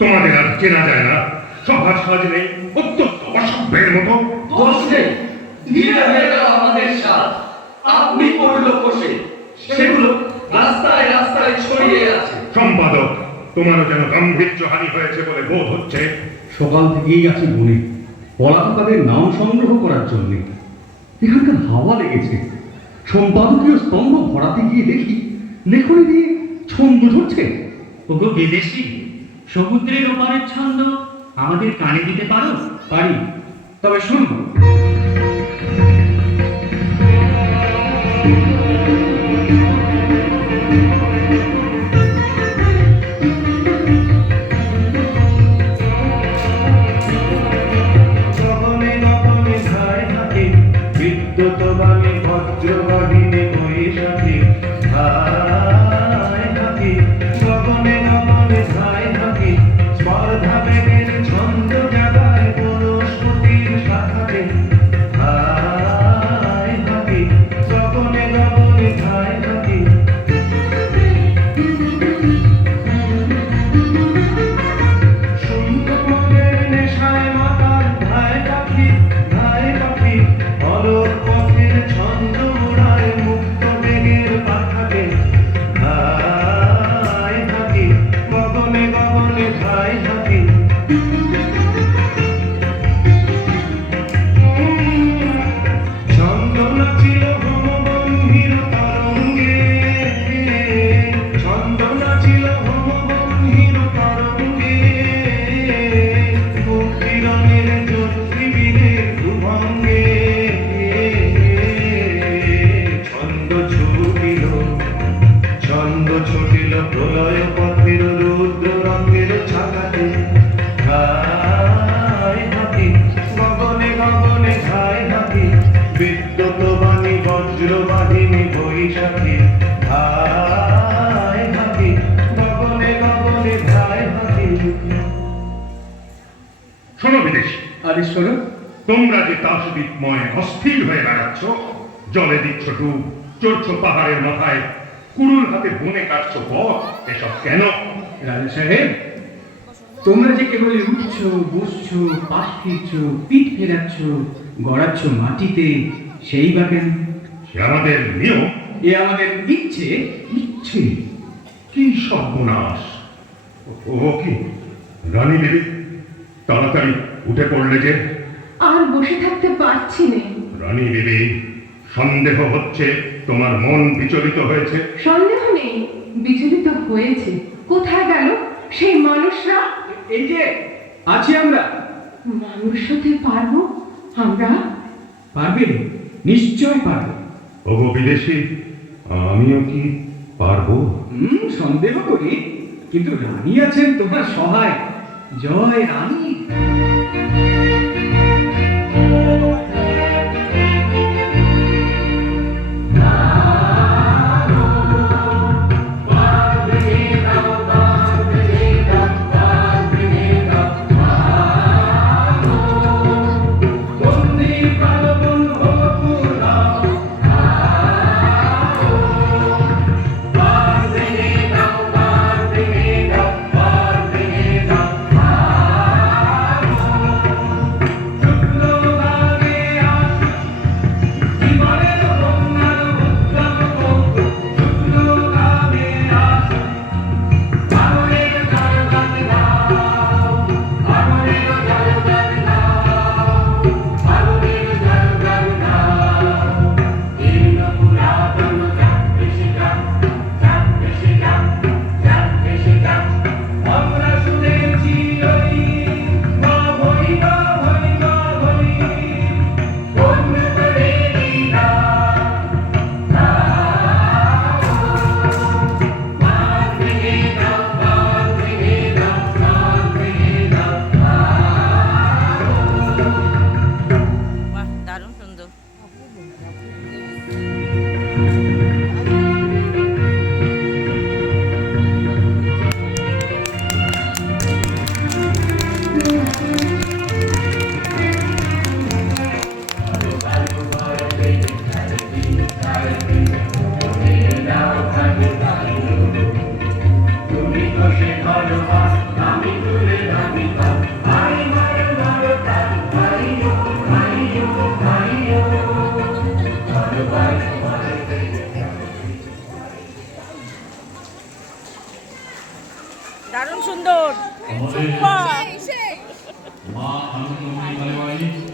তোমাদের আর চেনা যায় না, সভা সাজলে অত্যন্ত অসভ্যের মতো। আমাদের সাথ আপনি পড়লো কষে, সেগুলো রাস্তায় রাস্তায় ছড়িয়ে আছে। সম্পাদক, তোমারও যেন গাম্ভীর্য হানি হয়েছে বলে বোধ হচ্ছে। সকাল থেকেই আছি বনে পলাতকাদের নাম সংগ্রহ করার জন্য। এখানকার হাওয়া লেগেছে। সম্পাদকীয় স্তম্ভ ভরাতে গিয়ে দেখি লেখনী দিয়ে ছন্দ ধরছে। ওগো বিদেশি, সমুদ্রের ওপারের ছন্দ আমাদের কানে দিতে পারো? পারি, তবে শুনবো। বিদ্যুৎবাণী বজ্রবাহিনী বৈশাখী হায় হাকি গগনে গগনে ধায় হাকি স্পর্ধা বেগের ছন্দ জাগায় বনস্পতির শাখাতে হায় হাকি গগনে গগনে ধায় হাকি সুন্দর মনের নেশায় মাতার ধায় পাখি অলক পথের ছন্দ উড়ায় মুক্ত বেগের পাখাতে হায় হাকি গগনে গগনে ধায় হাকি ছন্দ নাচিল হোমবহ্নির তরঙ্গে ছন্দ নাচিল হোমবহ্নির তরঙ্গে কিরণের জ্যোতিবিদের ভুভঙ্গে ছন্দ ছুটিল প্রলয় পথের রুদ্র রঙের ছাকাতে হায় হাকি গগনে গগনে ধায় হাকি বিদ্যুৎবাণী বজ্রবাহিনী বৈশাখী হায় হাকি গগনে গগনে ধায় হাকি। শোনো বিদেশি, আরে শোনো, তোমরা যে তাসদীপময় অস্থির হয়ে বেড়াচ্ছ, জলে দিচ্ছ ডুব, চড়ছ পাহাড়ের মাথায়, কুড়ুল হাতে বনে কাটছ পথ, এসব কেন? রাজা সাহেব, তোমরা যে কেবল উঠছো বসছো পাশ ফিরছো পিঠ ফেরাচ্ছ গড়াচ্ছ মাটিতে, সেই বা কেন? সে আমাদের নিয়ম। এ আমাদের ইচ্ছে। ইচ্ছে? কি সর্বনাশ! ও কি রানী দেবী, তাড়াতাড়ি উঠে পড়লে যে। আর বসে থাকতে পারছি না। রানী দেবী, সন্দেহ হচ্ছে তোমার মন বিচলিত হয়েছে। সন্দেহ নেই, বিচলিত হয়েছে। কোথায় গেল সেই মানুষরা? এই যে আছি আমরা। মানুষ হতে পারবো আমরা? পারবে, নিশ্চয় পারবে। ওগো বিদেশি, আমিও কি পারবো? সন্দেহ করি, কিন্তু রানী আছেন তোমার সহায়। জয় রানী। দারুণ সুন্দর আমাদের সুপার মা আনন্দময়ী বাড়ি